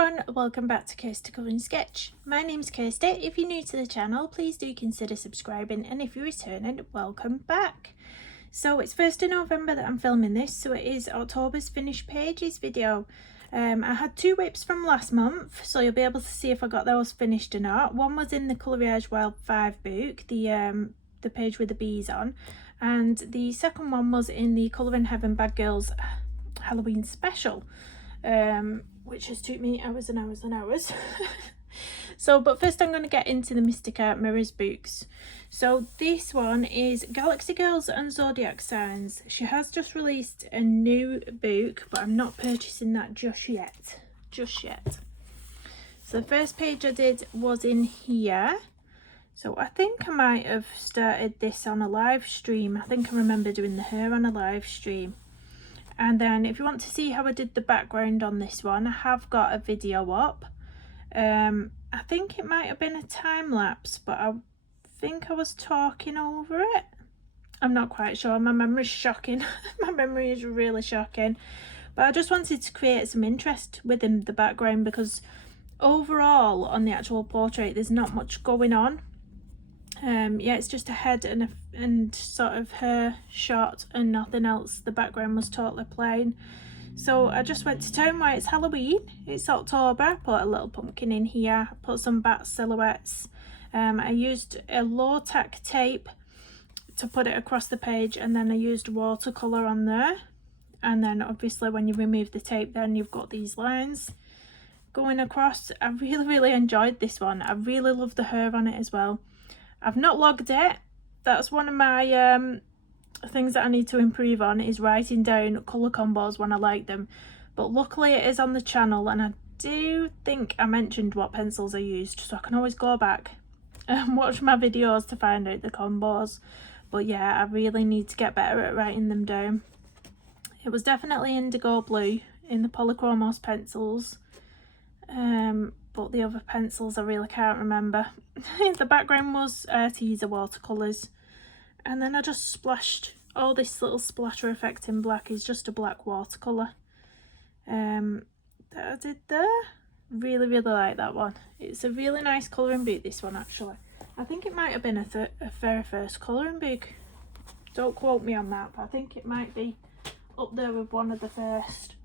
everyone, welcome back to Kirsty Colouring Sketch. My name's Kirsty. If you're new to the channel, please do consider subscribing, and if you're returning, welcome back. So it's 1st of November that I'm filming this, so it is October's finished pages video. I had 2 whips from last month, so you'll be able to see if I got those finished or not. One was in the Collier Wild 5 book, the page with the bees on, and the second one was in the Colouring Heaven Bad Girls Halloween special, which has took me hours and hours and hours. But first I'm going to get into the Mystica Mirrors books. So this one is Galaxy Girls and Zodiac Signs. She has just released a new book, but I'm not purchasing that just yet. So the first page I did was in here. So I think I might have started this on a live stream. I think I remember doing the hair on a live stream. And then if you want to see how I did the background on this one, I have got a video up. I think it might have been a time lapse, but I think I was talking over it. I'm not quite sure. My memory's shocking. My memory is really shocking. But I just wanted to create some interest within the background, because overall on the actual portrait there's not much going on. Yeah, it's just a head and sort of her shot and nothing else. The background was totally plain. So I just went to town where it's Halloween. It's October. I put a little pumpkin in here. I put some bat silhouettes. I used a low tack tape to put it across the page, and then I used watercolour on there. And then obviously when you remove the tape, then you've got these lines going across. I really enjoyed this one. I really love the hair on it as well. I've not logged it. That's one of my things that I need to improve on, is writing down colour combos when I like them. But luckily it is on the channel, and I do think I mentioned what pencils I used, so I can always go back and watch my videos to find out the combos. But yeah, I really need to get better at writing them down. It was definitely indigo blue in the Polychromos pencils. But the other pencils I really can't remember. The background was teaser watercolours, and then I just splashed all this little splatter effect in black. Is just a black watercolour that I did there. Really like that one. It's a really nice colouring book, this one actually. I think it might have been a very first colouring book. Don't quote me on that, but I think it might be up there with one of the first.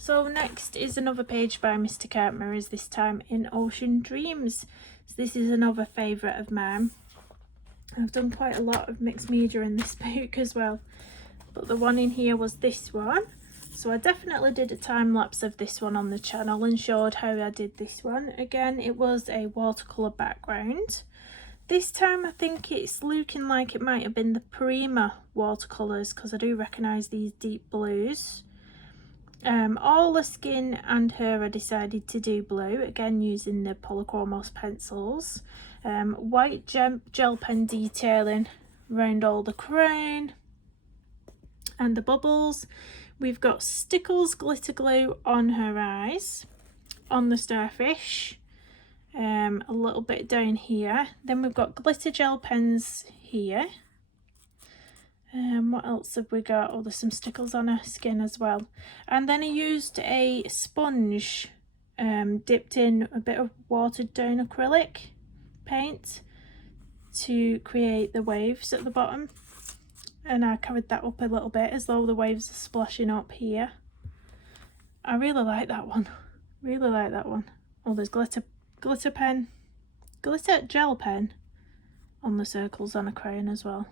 So next is another page by Mystica Mirrors, this time in Ocean Dreams. So this is another favourite of mine. I've done quite a lot of mixed media in this book as well, but the one in here was this one. So I definitely did a time lapse of this one on the channel and showed how I did this one. Again, it was a watercolour background. This time I think it's looking like it might have been the Prima watercolours, because I do recognise these deep blues. All the skin and hair I decided to do blue, again using the Polychromos pencils. White gel pen detailing around all the crown and the bubbles. We've got Stickles glitter glue on her eyes, on the starfish, a little bit down here. Then we've got glitter gel pens here. What else have we got? Oh, there's some stickles on her skin as well. And then I used a sponge dipped in a bit of watered down acrylic paint to create the waves at the bottom, and I covered that up a little bit as though the waves are splashing up here. I really like that one. Oh, there's glitter gel pen on the circles on a crayon as well.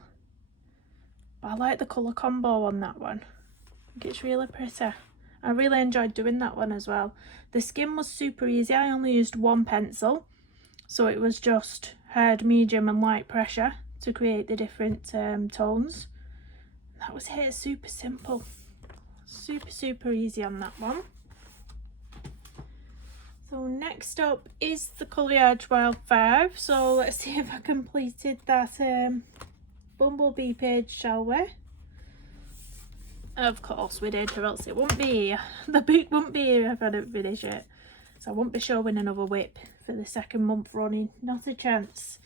I like the colour combo on that one. I think it's really pretty. I really enjoyed doing that one as well. The skin was super easy. I only used one pencil, so it was just hard, medium and light pressure to create the different tones. That was it. Super simple. Super easy on that one. So next up is the Collier Wild 5. So let's see if I completed that Bumblebee page, shall we? Of course we did, or else it wouldn't be here. The book wouldn't be here if I didn't finish it. So I won't be showing another whip for the second month running, not a chance.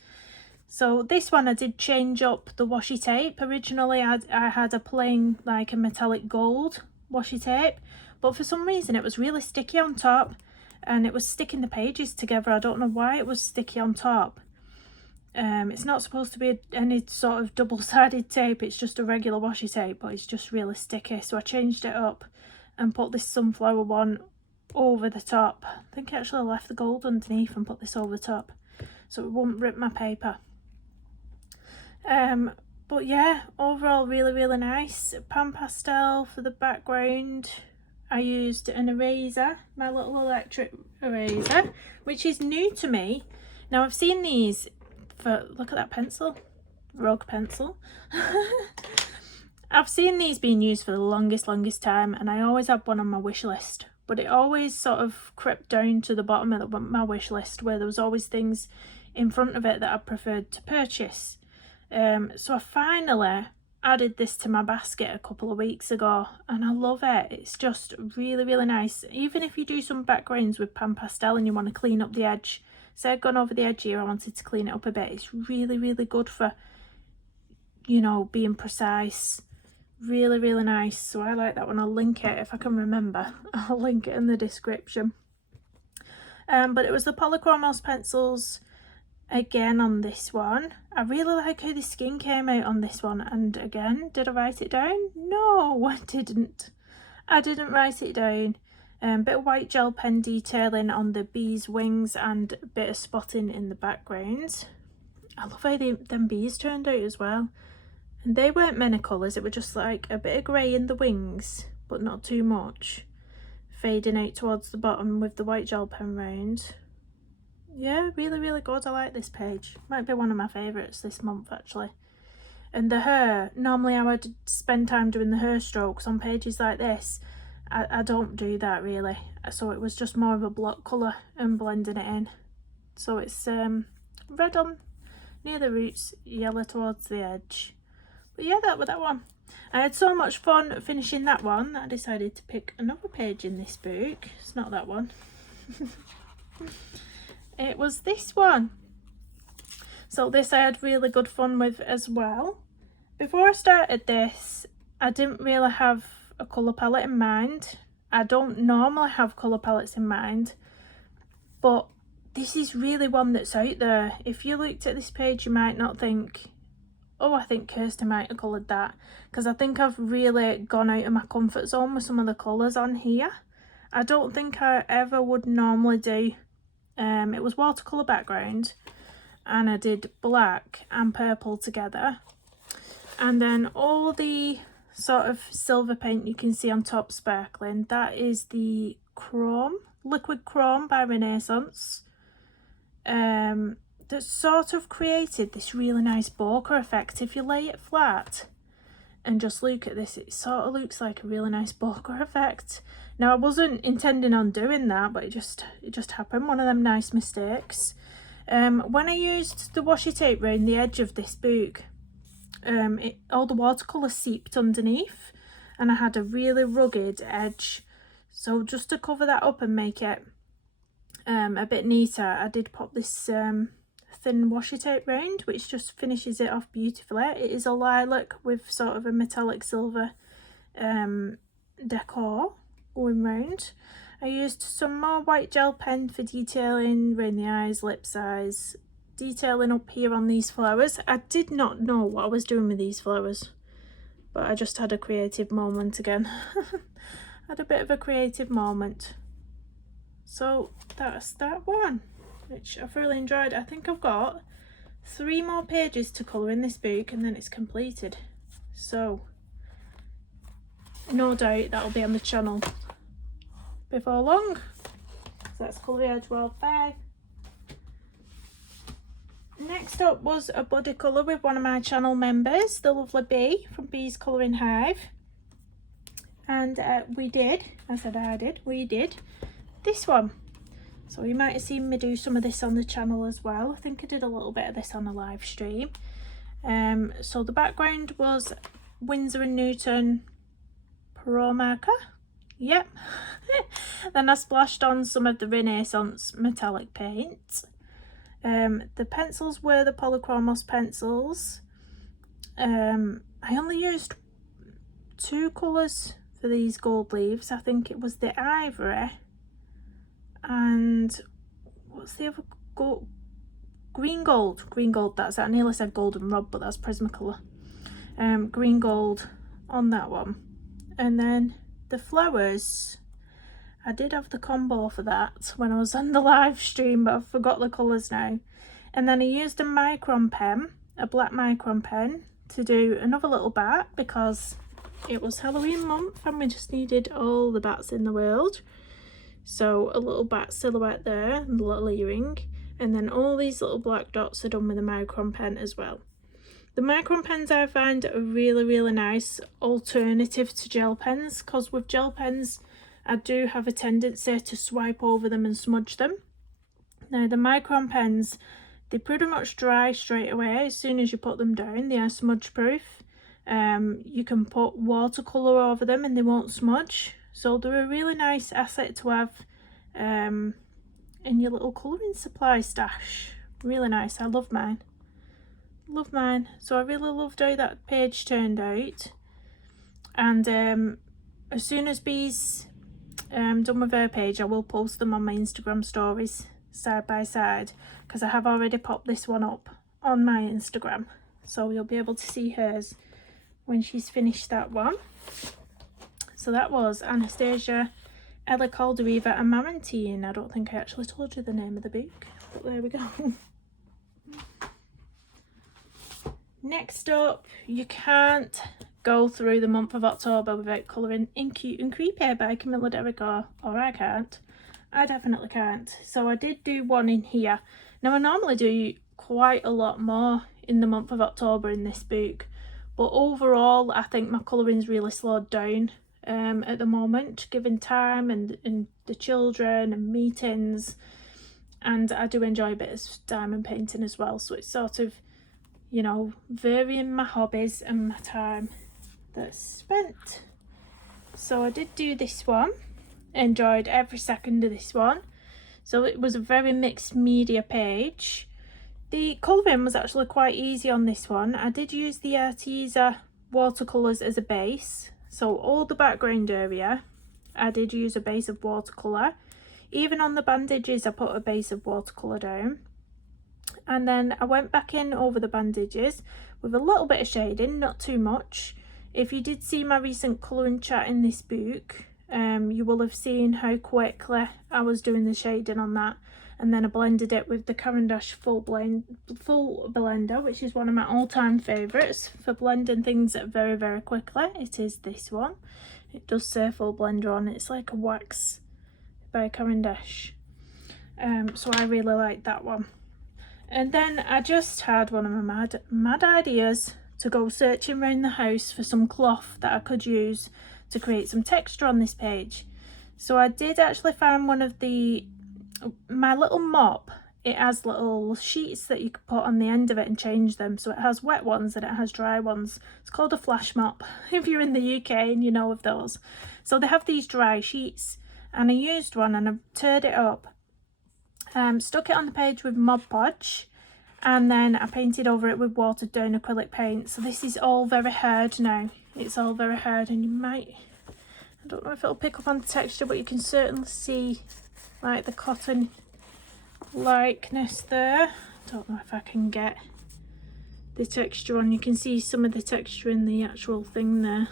So this one I did change up the washi tape. Originally I had a plain, like a metallic gold washi tape, but for some reason it was really sticky on top, and it was sticking the pages together. I don't know why it was sticky on top. It's not supposed to be any sort of double-sided tape, it's just a regular washi tape, but it's just really sticky. So I changed it up and put this sunflower one over the top. I think I actually left the gold underneath and put this over the top so it won't rip my paper. But yeah, overall really nice. Pan pastel for the background. I used an eraser, my little electric eraser, which is new to me. Now I've seen these for, look at that pencil, rogue pencil. I've seen these being used for the longest time, and I always had one on my wish list, but it always sort of crept down to the bottom of my wish list, where there was always things in front of it that I preferred to purchase. So I finally added this to my basket a couple of weeks ago, and I love it. It's just really nice. Even if you do some backgrounds with pan pastel and you want to clean up the edge, say I'd gone over the edge here, I wanted to clean it up a bit, it's really good for, you know, being precise. Really nice. So I like that one. I'll link it if I can remember. I'll link it in the description. But it was the Polychromos pencils again on this one. I really like how the skin came out on this one, and again, did I write it down? No, I didn't write it down. Bit of white gel pen detailing on the bees' wings and a bit of spotting in the background. I love how them bees turned out as well, and they weren't many colours, it was just like a bit of grey in the wings but not too much, fading out towards the bottom with the white gel pen round. Yeah, really good. I like this page. Might be one of my favourites this month actually. And the hair, normally I would spend time doing the hair strokes on pages like this. I don't do that really, so it was just more of a block colour and blending it in. So it's red on near the roots, yellow towards the edge. But yeah, that was that one. I had so much fun finishing that one that I decided to pick another page in this book. It's not that one. It was this one. So this I had really good fun with as well. Before I started this, I didn't really have a colour palette in mind. I don't normally have colour palettes in mind, but this is really one that's out there. If you looked at this page, you might not think, oh, I think Kirsty might have coloured that, because I think I've really gone out of my comfort zone with some of the colours on here. I don't think I ever would normally do. It was watercolour background, and I did black and purple together, and then all the sort of silver paint you can see on top sparkling, that is the chrome, liquid chrome by Renaissance, that sort of created this really nice bokeh effect. If you lay it flat and just look at this, it sort of looks like a really nice bokeh effect. Now I wasn't intending on doing that, but it just happened, one of them nice mistakes. When I used the washi tape around the edge of this book, all the watercolour seeped underneath, and I had a really rugged edge. So just to cover that up and make it a bit neater, I did pop this thin washi tape round, which just finishes it off beautifully. It is a lilac with sort of a metallic silver decor going round. I used some more white gel pen for detailing around the eyes, lips, eyes, detailing up here on these flowers. I did not know what I was doing with these flowers, but I just had a creative moment again. Had a bit of a creative moment. So that's that one, which I've really enjoyed. I think I've got 3 more pages to colour in this book and then it's completed. So no doubt that'll be on the channel before long. So that's Collier 12.5. Next up was a body colour with one of my channel members, the lovely Bee from Bee's Colouring Hive. And we did this one. So you might have seen me do some of this on the channel as well. I think I did a little bit of this on a live stream. So the background was Winsor & Newton Pro Marker. Yep. Then I splashed on some of the Renaissance metallic paint. The pencils were the Polychromos pencils. I only used 2 colours for these gold leaves. I think it was the ivory and what's the other green gold, that's it. I nearly said goldenrod, but that's Prismacolor. Green gold on that one. And then the flowers, I did have the combo for that when I was on the live stream, but I forgot the colours now. And then I used a micron pen, a black micron pen, to do another little bat because it was Halloween month and we just needed all the bats in the world. So a little bat silhouette there and a little earring, and then all these little black dots are done with a micron pen as well. The micron pens I find are really nice alternative to gel pens, because with gel pens I do have a tendency to swipe over them and smudge them. Now the micron pens, they pretty much dry straight away as soon as you put them down. They are smudge proof. You can put watercolour over them and they won't smudge. So they're a really nice asset to have in your little colouring supply stash. Really nice. I love mine. Love mine. So I really loved how that page turned out. And as soon as Bee's done with her page, I will post them on my Instagram stories side by side, because I have already popped this one up on my Instagram. So you'll be able to see hers when she's finished that one. So that was Anastasia, Ella Caldereva and Marantine. I don't think I actually told you the name of the book, but there we go. Next up, you can't go through the month of October without colouring In Cute and Creepy by Camilla Derrick, or I can't. I definitely can't. So I did do one in here. Now I normally do quite a lot more in the month of October in this book, but overall I think my colouring's really slowed down at the moment, given time and the children and meetings, and I do enjoy a bit of diamond painting as well, so it's sort of, you know, varying my hobbies and my time that's spent. So I did do this one, enjoyed every second of this one. So it was a very mixed media page. The colouring was actually quite easy on this one. I did use the Arteza watercolours as a base. So all the background area, I did use a base of watercolour. Even on the bandages, I put a base of watercolour down. And then I went back in over the bandages with a little bit of shading, not too much. If you did see my recent colouring chat in this book, you will have seen how quickly I was doing the shading on that. And then I blended it with the Caran d'Ache full blender, which is one of my all-time favourites for blending things very quickly. It is this one. It does say full blender on it. It's like a wax by Caran d'Ache. So I really like that one. And then I just had one of my mad ideas to go searching around the house for some cloth that I could use to create some texture on this page. So I did actually find one of my little mop. It has little sheets that you can put on the end of it and change them. So it has wet ones and it has dry ones. It's called a flash mop if you're in the UK and you know of those. So they have these dry sheets, and I used one and I turned it up, stuck it on the page with Mod Podge, and then I painted over it with watered down acrylic paint. So this is all very hard now. It's all very hard, and you might, I don't know if it'll pick up on the texture, but you can certainly see like the cotton likeness there. I don't know if I can get the texture on. You can see some of the texture in the actual thing there.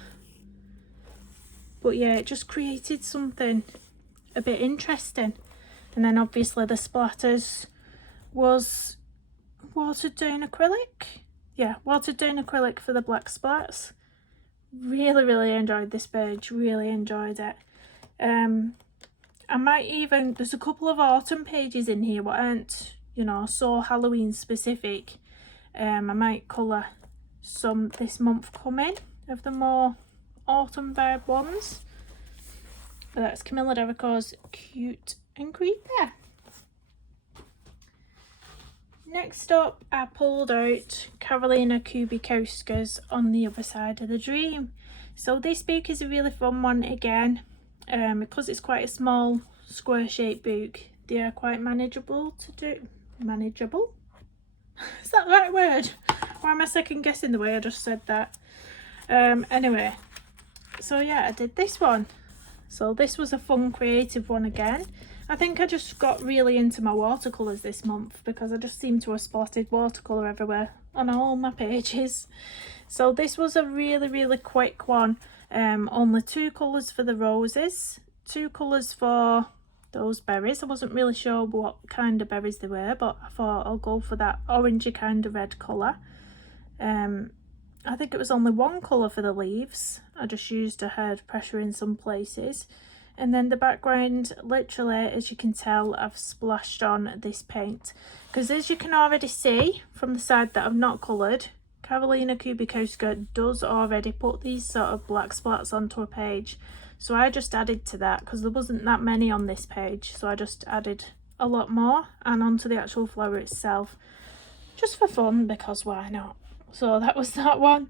But yeah, it just created something a bit interesting. And then obviously the splatters was watered down acrylic. Yeah, watered down acrylic for the black splats. Really enjoyed this page, really enjoyed it. I might even, there's a couple of autumn pages in here what aren't, you know, so Halloween specific. I might colour some this month coming of the more autumn vibe ones. But that's Camilla Derrick's Cute and Creepy. Next up, I pulled out Karolina Kubikowska's On the Other Side of the Dream. So this book is a really fun one again. Because it's quite a small square shaped book, they are quite manageable to do. Manageable? Is that the right word? Or am I second guessing the way I just said that? Anyway, so yeah, I did this one. So this was a fun creative one again. I think I just got really into my watercolours this month because I just seem to have spotted watercolour everywhere on all my pages. So this was a really quick one. Only 2 colours for the roses, 2 colours for those berries. I wasn't really sure what kind of berries they were, but I thought I'll go for that orangey kind of red colour. I think it was only 1 colour for the leaves. I just used a head pressure in some places. And then the background, literally, as you can tell, I've splashed on this paint. Because as you can already see from the side that I've not coloured, Carolina Kubikowska does already put these sort of black splats onto a page. So I just added to that because there wasn't that many on this page. So I just added a lot more and onto the actual flower itself. Just for fun, because why not? So that was that one.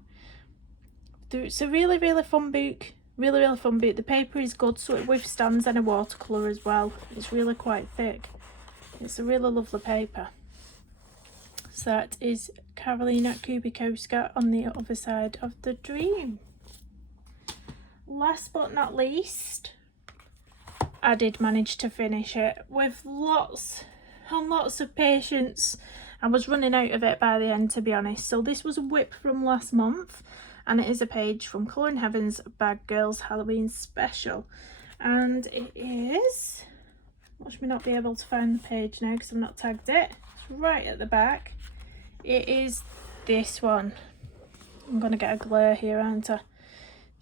It's a really fun book. Really fun book. The paper is good, so it withstands any watercolour as well. It's really quite thick. It's a really lovely paper. So that is Carolina Kubikowska on the other side of the dream. Last but not least, I did manage to finish it with lots and lots of patience. I was running out of it by the end, to be honest. So this was a whip from last month, and it is a page from Colouring Heaven's Bag Girls Halloween Special. And it is, watch me not be able to find the page now because I've not tagged it. It's right at the back. It is this one. I'm going to get a glare here, aren't I?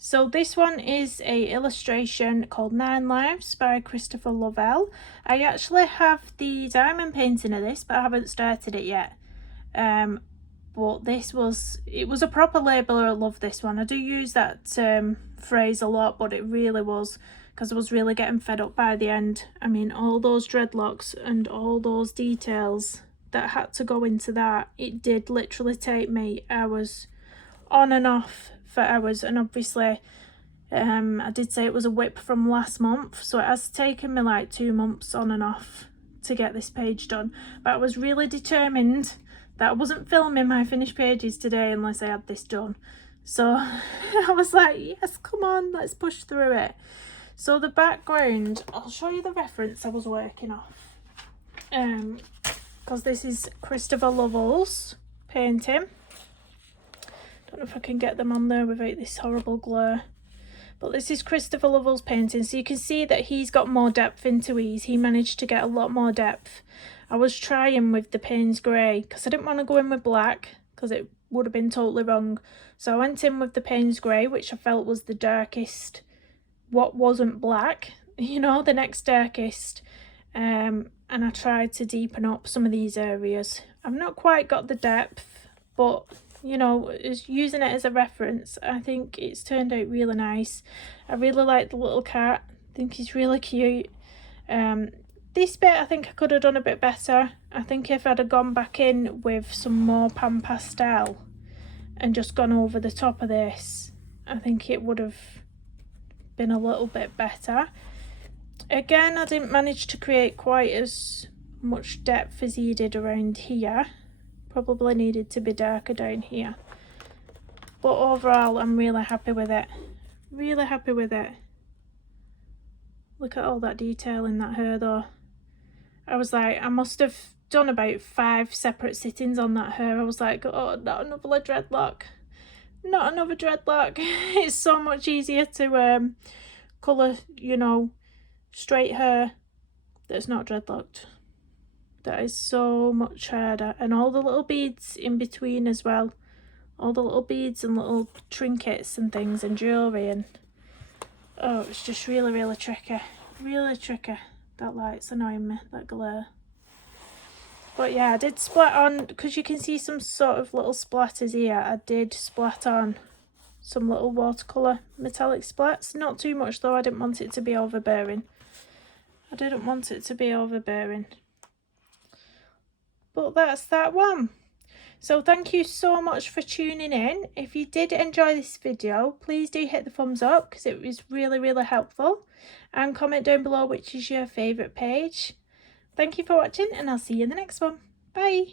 So this one is a illustration called 9 Lives by Christopher Lovell. I actually have the diamond painting of this, but I haven't started it yet. But it was a proper labeler. I love this one. I do use that phrase a lot, but it really was because I was really getting fed up by the end. I mean, all those dreadlocks and all those details that had to go into that, it did literally take me hours on and off for hours. And obviously I did say it was a whip from last month, so it has taken me like 2 months on and off to get this page done. But I was really determined that I wasn't filming my finished pages today unless I had this done. So I was like, yes, come on, let's push through it. So the background, I'll show you the reference I was working off, because this is Christopher Lovell's painting. Don't know if I can get them on there without this horrible glare. But this is Christopher Lovell's painting, so you can see that he's got more depth into his. He managed to get a lot more depth. I was trying with the Payne's Grey because I didn't want to go in with black because it would have been totally wrong. So I went in with the Payne's Grey, which I felt was the darkest, what wasn't black, you know, the next darkest. And I tried to deepen up some of these areas. I've not quite got the depth, but you know, using it as a reference, I think it's turned out really nice. I really like the little cat. I think he's really cute. This bit I think I could have done a bit better. I think if I'd have gone back in with some more pan pastel and just gone over the top of this, I think it would have been a little bit better. Again, I didn't manage to create quite as much depth as he did around here. Probably needed to be darker down here. But overall, I'm really happy with it. Really happy with it. Look at all that detail in that hair though. I was like, I must have done about 5 separate sittings on that hair. I was like, oh, not another dreadlock. Not another dreadlock. It's so much easier to colour, you know, straight hair that's not dreadlocked. That is so much harder. And all the little beads in between as well. All the little beads and little trinkets and things and jewellery. And oh, it's just really tricky. Really tricky. That light's annoying me, that glare. But yeah, I did splat on, because you can see some sort of little splatters here. I did splat on some little watercolour metallic splats. Not too much though, I didn't want it to be overbearing. I didn't want it to be overbearing. But that's that one. So thank you so much for tuning in. If you did enjoy this video, please do hit the thumbs up because it was really helpful. And comment down below which is your favourite page. Thank you for watching and I'll see you in the next one. Bye.